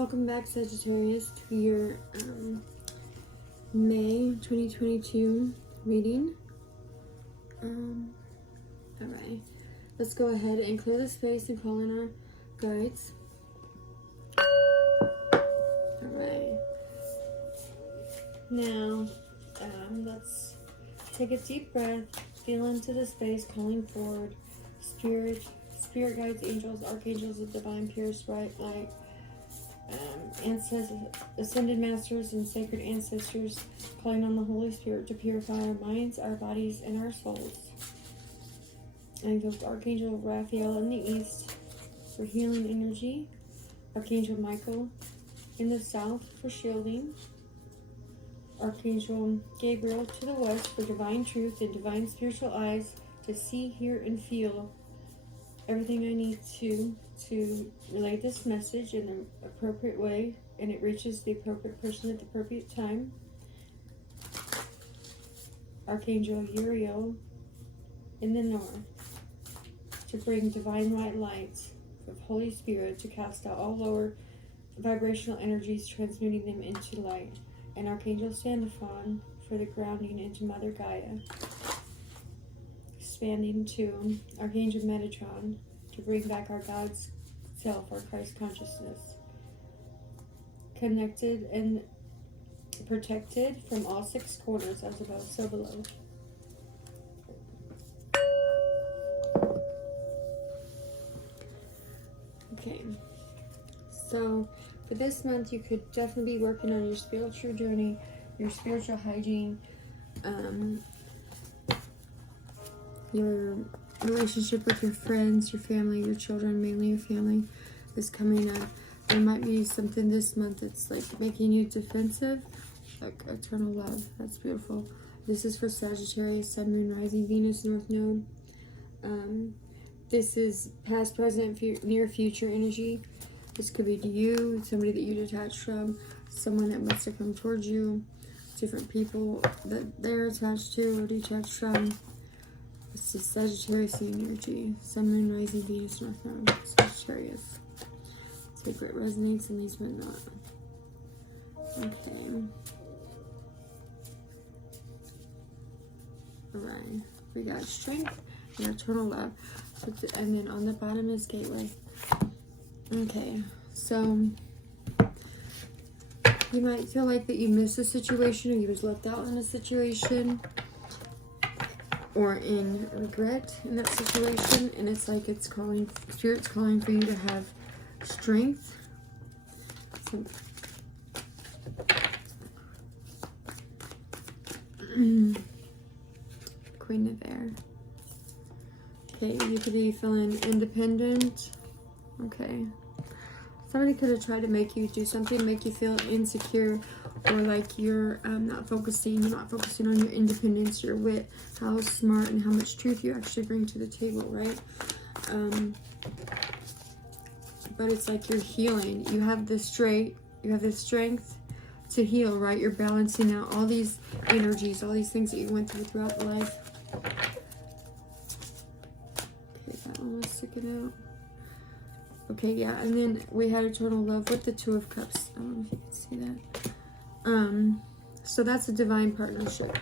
Welcome back, Sagittarius, to your May 2022 reading. Alright, let's go ahead and clear the space and call in our guides. Alright, now let's take a deep breath, feel into the space, calling forward spirit guides, angels, archangels of divine pure bright light, ancestors, ascended masters, and sacred ancestors, calling on the Holy Spirit to purify our minds, our bodies, and our souls. I invoked Archangel Raphael in the east for healing energy, Archangel Michael in the south for shielding, Archangel Gabriel to the west for divine truth and divine spiritual eyes to see, hear, and feel everything I need to relay this message in the appropriate way, and it reaches the appropriate person at the appropriate time. Archangel Uriel in the north to bring divine white light of Holy Spirit to cast out all lower vibrational energies, transmuting them into light. And Archangel Sandalphon for the grounding into Mother Gaia. Expanding to Archangel Metatron to bring back our God's self, our Christ consciousness. Connected and protected from all six corners, as above, so below. Okay, so for this month, you could definitely be working on your spiritual journey, your spiritual hygiene, your relationship with your friends, your family, your children, mainly your family, is coming up. There might be something this month that's like making you defensive, like eternal love. That's beautiful. This is for Sagittarius, Sun, Moon, Rising, Venus, North Node. This is past, present, near future energy. This could be to you, somebody that you detached from, someone that must have come towards you, different people that they're attached to or detached from. This is Sagittarius energy. Sun, Moon, Rising, Venus, North Node. Sagittarius. Sacred resonates and these but not. Okay. Alright. We got strength and eternal love. And then on the bottom is gateway. Okay. So you might feel like that you missed a situation or you was left out in a situation, or in regret in that situation, and it's like it's calling, Spirit's calling for you to have strength. Queen of Air. Okay, you could be feeling independent. Okay. Somebody could have tried to make you do something, make you feel insecure, or like you're not focusing on your independence, your wit, how smart and how much truth you actually bring to the table, right? But it's like you're healing. You have this strength to heal, right? You're balancing out all these energies, all these things that you went through throughout life. Okay, that one was sticking out. Okay, yeah, and then we had eternal love with the Two of Cups. I don't know if you can see that. So that's a divine partnership.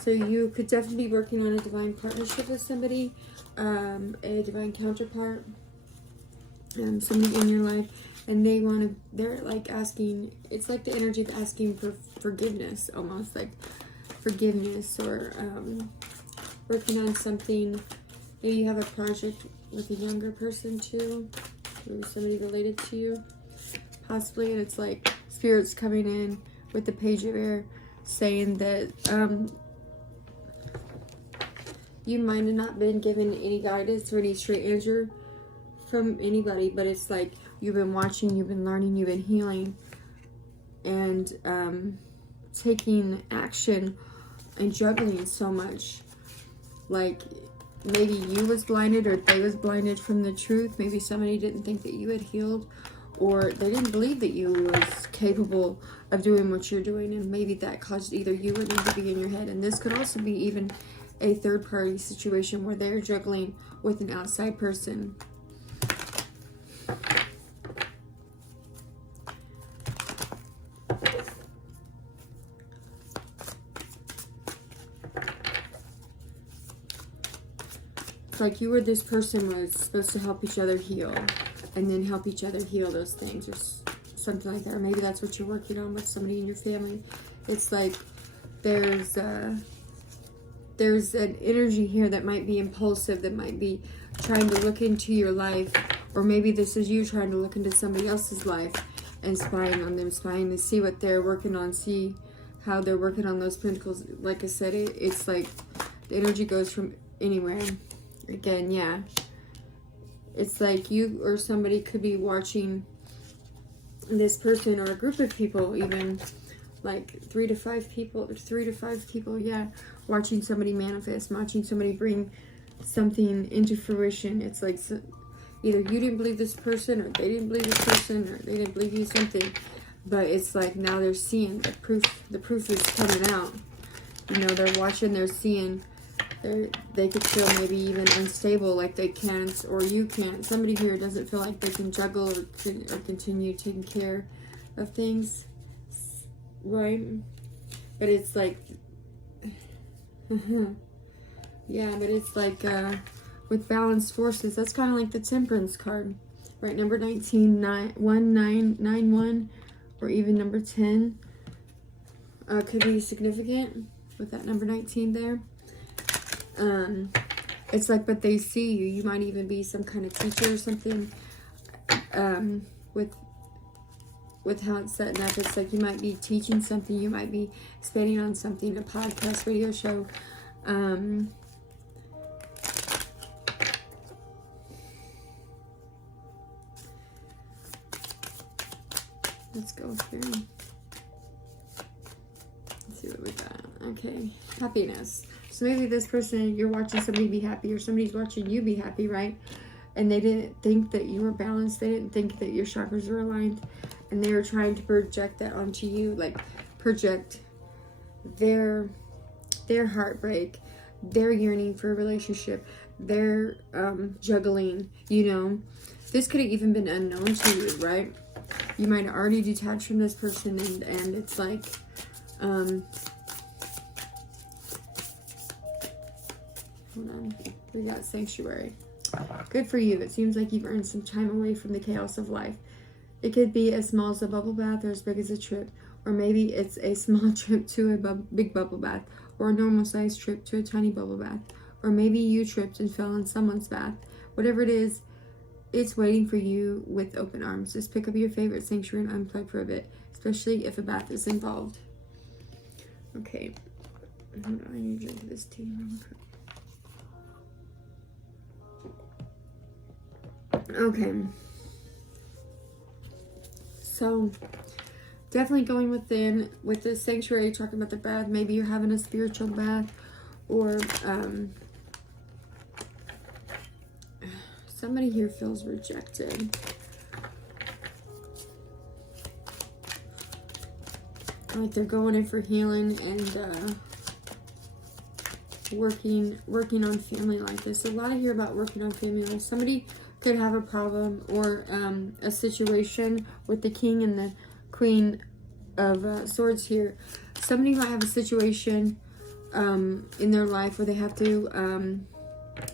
So you could definitely be working on a divine partnership with somebody, a divine counterpart, somebody in your life, and they're like asking, it's like the energy of asking for forgiveness, almost like forgiveness, or working on something. Maybe you have a project with a younger person too, or somebody related to you, possibly, and it's like Spirit's coming in with the Page of Air, saying that you might have not been given any guidance or any straight answer from anybody, but it's like you've been watching, you've been learning, you've been healing, and taking action and juggling so much. Like maybe you was blinded, or they was blinded from the truth. Maybe somebody didn't think that you had healed, or they didn't believe that you was capable of doing what you're doing, and maybe that caused either you or them to be in your head. And this could also be even a third-party situation where they're juggling with an outside person. it's like you or this person was supposed to help each other heal, and then help each other heal those things, or something like that. Or maybe that's what you're working on with somebody in your family. It's like there's an energy here that might be impulsive, that might be trying to look into your life, or maybe this is you trying to look into somebody else's life and spying on them, spying to see what they're working on, see how they're working on those pentacles. Like I said, it's like the energy goes from anywhere. Again, yeah. It's like you or somebody could be watching this person, or a group of people, even like 3 to 5 people, yeah, watching somebody manifest, watching somebody bring something into fruition. It's like either you didn't believe this person, or they didn't believe this person, or they didn't believe you something, but it's like now they're seeing the proof is coming out. You know, they're watching, they're seeing, they could feel maybe even unstable, like they can't, or you can't. Somebody here doesn't feel like they can juggle or continue taking care of things, right? But it's like, yeah, but it's like with balanced forces, that's kind of like the Temperance card, right? Number 19, 1991, or even number 10 could be significant with that number 19 there. It's like, but they see you. You might even be some kind of teacher or something. With how it's setting up, it's like you might be teaching something. You might be expanding on something, a podcast, radio show. Let's go through. Let's see what we got. Okay, happiness. So maybe this person, you're watching somebody be happy, or somebody's watching you be happy, right? And they didn't think that you were balanced. They didn't think that your chakras were aligned. And they were trying to project that onto you, like project their heartbreak, their yearning for a relationship, their juggling, you know. This could have even been unknown to you, right? You might have already detached from this person, and it's like, hold on, we got Sanctuary. Good for you. It seems like you've earned some time away from the chaos of life. It could be as small as a bubble bath, or as big as a trip. Or maybe it's a small trip to a big bubble bath, or a normal sized trip to a tiny bubble bath. Or maybe you tripped and fell in someone's bath. Whatever it is, it's waiting for you with open arms. Just pick up your favorite sanctuary and unplug for a bit, especially if a bath is involved. Okay. Hold on, I need to drink this tea real quick. Okay. So, definitely going within with the sanctuary, talking about the bath. Maybe you're having a spiritual bath, or somebody here feels rejected. Like they're going in for healing and working on family like this. A lot of here about working on family life. Somebody could have a problem or a situation with the King and the Queen of Swords here. Somebody might have a situation in their life where they have to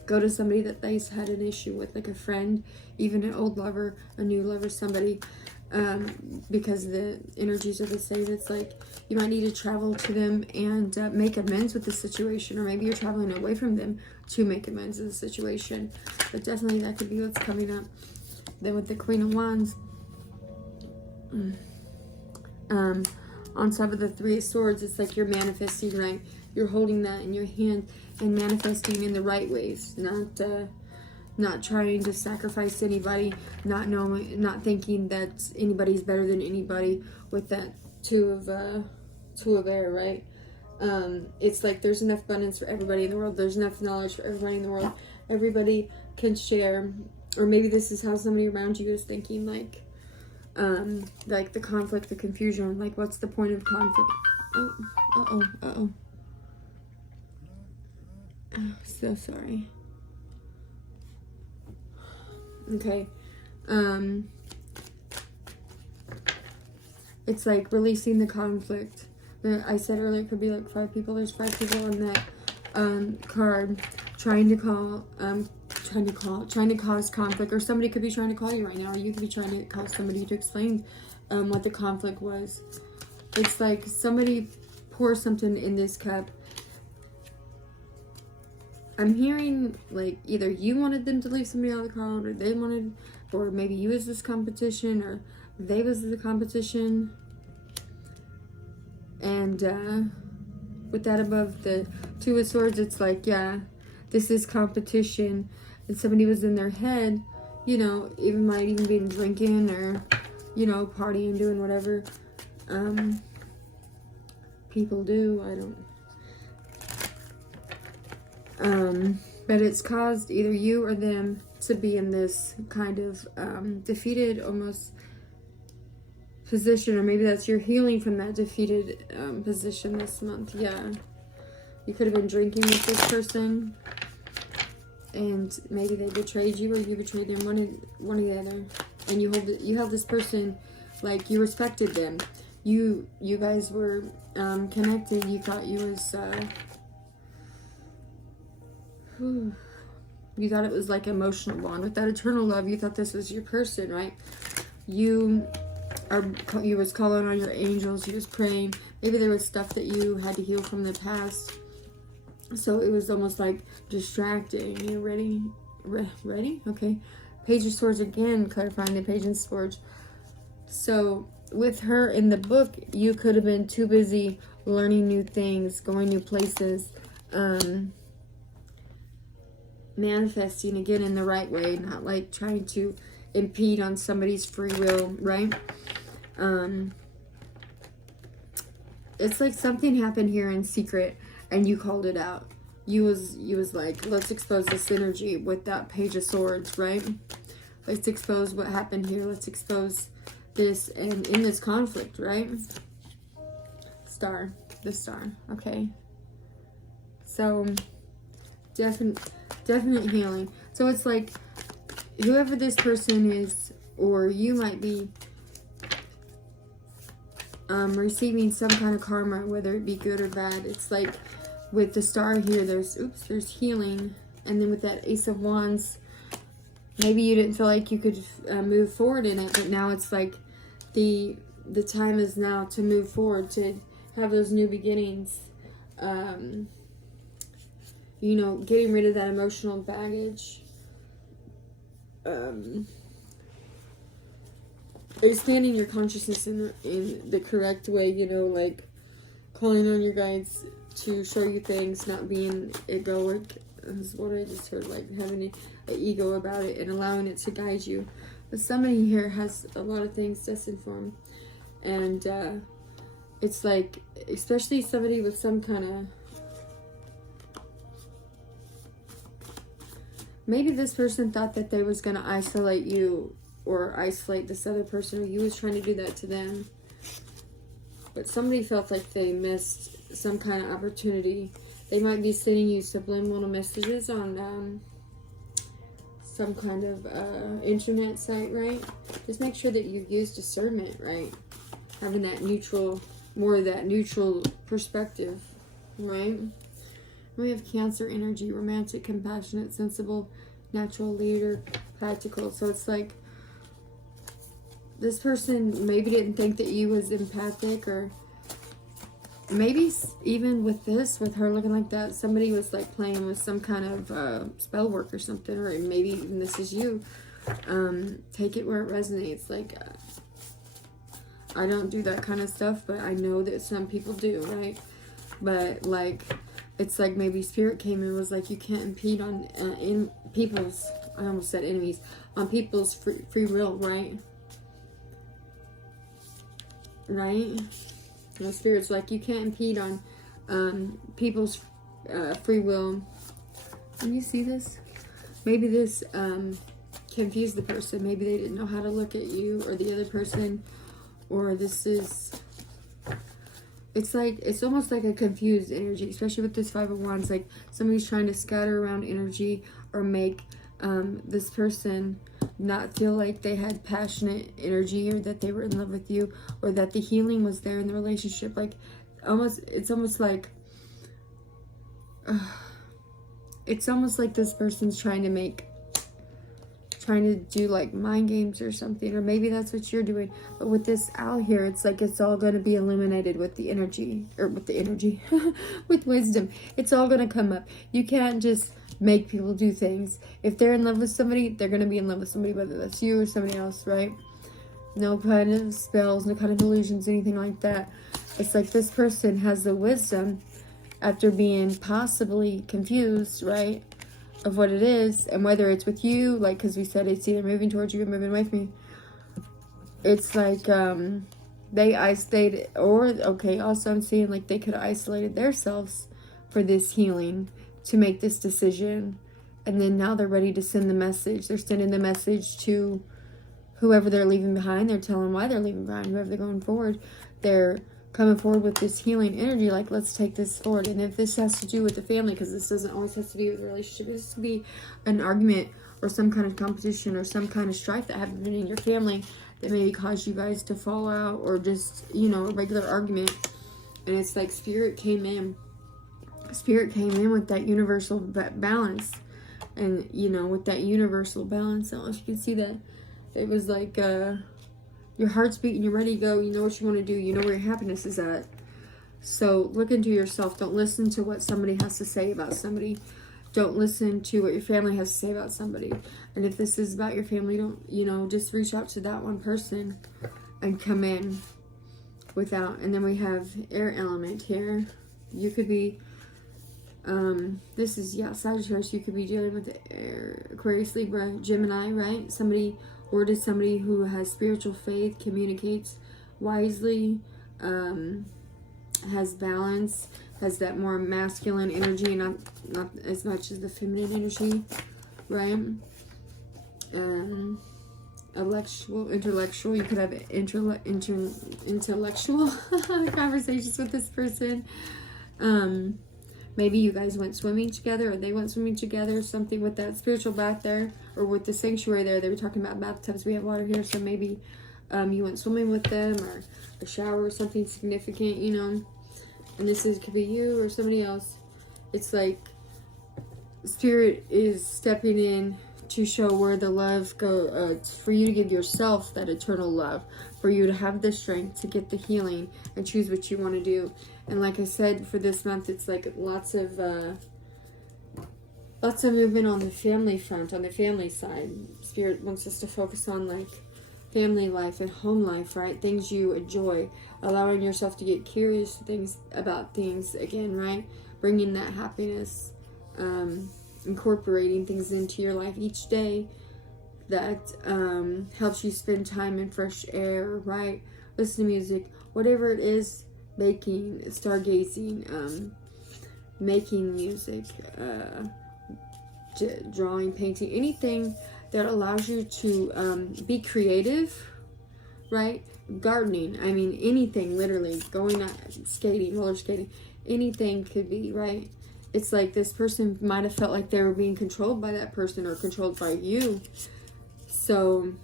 go to somebody that they've had an issue with, like a friend, even an old lover, a new lover, somebody, because the energies are the same. It's like you might need to travel to them and make amends with the situation, or maybe you're traveling away from them to make amends with the situation. But definitely that could be what's coming up. Then with the Queen of Wands, on top of the Three of Swords, it's like you're manifesting, right? You're holding that in your hand and manifesting in the right ways, not trying to sacrifice anybody, not thinking that anybody's better than anybody. With that two of air, right? It's like there's enough abundance for everybody in the world. There's enough knowledge for everybody in the world. Everybody can share. Or maybe this is how somebody around you is thinking, like the conflict, the confusion, like what's the point of conflict? Oh, so sorry. Okay. It's like releasing the conflict. I said earlier it could be like 5 people. There's 5 people on that card trying to cause conflict, or somebody could be trying to call you right now, or you could be trying to call somebody to explain what the conflict was. It's like somebody pours something in this cup. I'm hearing like either you wanted them to leave somebody out of the card, or they wanted, or maybe you was this competition, or they was the competition. And with that above the Two of Swords, it's like, yeah, this is competition. And somebody was in their head, you know, might even be drinking, or, you know, partying, doing whatever people do. I don't. But it's caused either you or them to be in this kind of defeated almost position, or maybe that's your healing from that defeated position this month. Yeah, you could have been drinking with this person, and maybe they betrayed you, or you betrayed them, one or the other. And you held this person like you respected them. You guys were connected. You thought you was you thought it was like emotional bond. With that eternal love, you thought this was your person, right? You was calling on your angels. You was praying. Maybe there was stuff that you had to heal from the past, so it was almost like distracting. You ready? Ready? Okay. Page of Swords again, clarifying the Page of Swords. So with her in the book, you could have been too busy learning new things, going new places, manifesting again in the right way, not like trying to impede on somebody's free will, right? It's like something happened here in secret and you called it out. You was like, let's expose this energy with that Page of Swords, right? Let's expose what happened here. Let's expose this and in this conflict, right? The star. Okay. So definite healing. So it's like whoever this person is, or you might be receiving some kind of karma, whether it be good or bad. It's like with the star here, there's healing, and then with that Ace of Wands, maybe you didn't feel like you could move forward in it, but now it's like the time is now to move forward, to have those new beginnings. You know, getting rid of that emotional baggage. Expanding your consciousness in the correct way, you know, like calling on your guides to show you things, not being egoic, is what I just heard, like having an ego about it and allowing it to guide you. But somebody here has a lot of things destined for them, and it's like, especially somebody with some kind of, maybe this person thought that they was going to isolate you or isolate this other person, or you was trying to do that to them. But somebody felt like they missed some kind of opportunity. They might be sending you subliminal messages on some kind of internet site, right? Just make sure that you use discernment, right? Having that neutral, more of that neutral perspective, right? We have Cancer energy, romantic, compassionate, sensible, natural, leader, practical. So it's like this person maybe didn't think that you was empathic, or maybe even with this, with her looking like that, somebody was like playing with some kind of spell work or something, or maybe even this is you. Take it where it resonates. Like, I don't do that kind of stuff, but I know that some people do, right? But like, it's like maybe spirit came and was like, you can't impede on in people's, I almost said enemies, on people's free will, right? Right? The spirit's like, you can't impede on people's free will. Can you see this? Maybe this confused the person. Maybe they didn't know how to look at you or the other person, or this is, it's like, it's almost like a confused energy, especially with this Five of Wands. Like somebody's trying to scatter around energy or make this person not feel like they had passionate energy, or that they were in love with you, or that the healing was there in the relationship. Like almost, it's almost like it's almost like this person's trying to do like mind games or something, or maybe that's what you're doing. But with this owl here, it's like it's all going to be illuminated with the energy, with wisdom. It's all going to come up. You can't just make people do things. If they're in love with somebody, they're going to be in love with somebody, whether that's you or somebody else, right? No kind of spells, no kind of illusions, anything like that. It's like this person has the wisdom after being possibly confused, right, of what it is, and whether it's with you, like, because we said it's either moving towards you or moving away from you. It's like they isolated, or okay, also I'm seeing like they could have isolated themselves for this healing to make this decision, and then now they're ready to send the message. They're sending the message to whoever they're leaving behind. They're telling why they're leaving behind, whoever they're going forward. They're coming forward with this healing energy, like, let's take this forward. And if this has to do with the family, because this doesn't always have to do with the relationship, this could be an argument or some kind of competition or some kind of strife that happened in your family that maybe caused you guys to fall out, or just, you know, a regular argument. And it's like Spirit came in with that universal balance. And, you know, with that universal balance, I don't know if you can see that. It was like, your heart's beating, you're ready to go, you know what you want to do, you know where your happiness is at. So look into yourself. Don't listen to what somebody has to say about somebody. Don't listen to what your family has to say about somebody. And if this is about your family, don't, you know, just reach out to that one person and come in without. And then we have air element here. You could be, this is, yeah, Sagittarius. You could be dealing with air, Aquarius, Libra, Gemini, right? Somebody, or to somebody who has spiritual faith, communicates wisely, has balance, has that more masculine energy, not as much as the feminine energy, right? Intellectual. You could have intellectual conversations with this person. Maybe you guys went swimming together, or they went swimming together, something with that spiritual bath there, or with the sanctuary there. They were talking about bathtubs. We have water here, so maybe you went swimming with them, or a shower or something significant, you know. And this could be you or somebody else. It's like Spirit is stepping in to show where the love goes, for you to give yourself that eternal love, for you to have the strength to get the healing and choose what you want to do. And like I said, for this month, it's like lots of movement on the family front, on the family side. Spirit wants us to focus on like family life and home life, right? Things you enjoy, allowing yourself to get curious about things again, right? Bringing that happiness, incorporating things into your life each day that helps you spend time in fresh air, right? Listen to music, whatever it is. Baking, stargazing, making music, drawing, painting, anything that allows you to be creative, right? Gardening, I mean, anything, literally, going out, skating, roller skating, anything could be, right? It's like this person might have felt like they were being controlled by that person, or controlled by you. So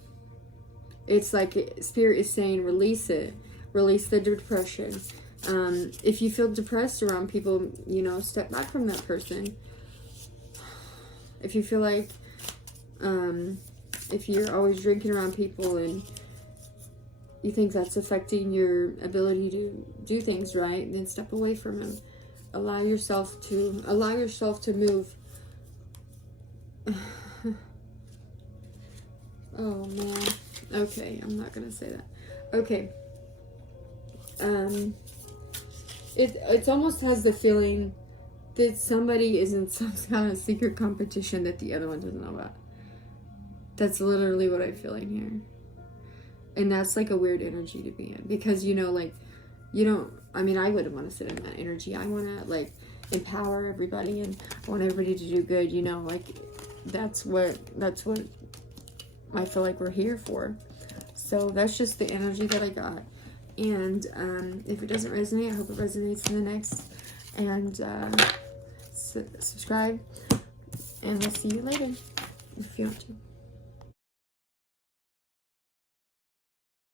it's like Spirit is saying, release it. Release the depression. If you feel depressed around people, you know, step back from that person. If you feel like, if you're always drinking around people and you think that's affecting your ability to do things right, then step away from them. Allow yourself to move. Oh man. Okay, I'm not gonna say that. Okay. It almost has the feeling that somebody is in some kind of secret competition that the other one doesn't know about. That's literally what I'm feeling here. And that's like a weird energy to be in, because, you know, like, you don't, I mean, I wouldn't want to sit in that energy. I want to like empower everybody, and I want everybody to do good, you know, like that's what I feel like we're here for. So that's just the energy that I got. And if it doesn't resonate, I hope it resonates in the next. And subscribe, and we'll see you later if you want to.